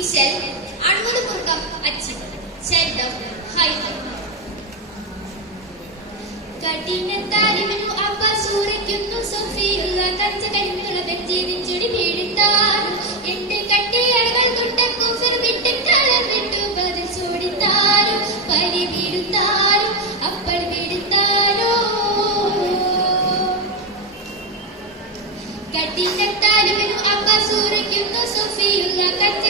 വിശൽ അൺപത് മുറുക്കം Achu ശരിതം Haitham കഠിനത്താലിവനു അപ്പ സൂരയ്ക്കുന്നു സുഫിയുള്ള കച്ച വിട്ടു പരി അപ്പ കച്ച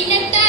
Arquitecto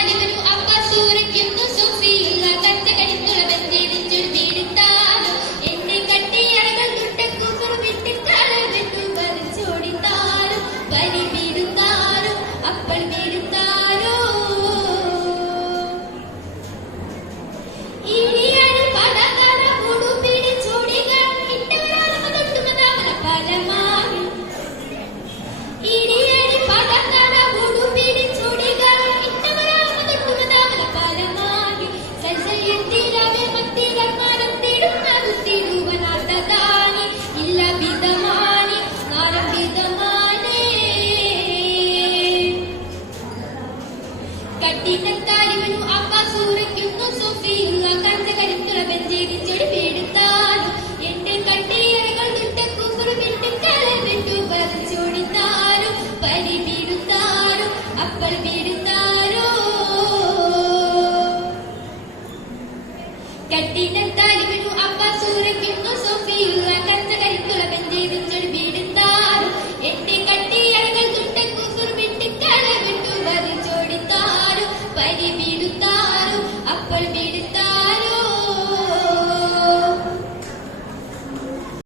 കട്ടിനത്താരിവനു അപ്പാസൂരയ്ക്കുന്നു സോഫിയുള്ള കണ്ടകരുത്തുള്ള ബഞ്ചേരിച്ചൊരു പേടുത്താൻ എന്റെ കട്ടിയറകൾ തുട്ടക്കുറുമിട്ട് കളവിട്ടു പറിച്ചോടിത്താരും പരി വീടുത്താരും അപ്പോൾ വീടുത്താരോ കട്ടിന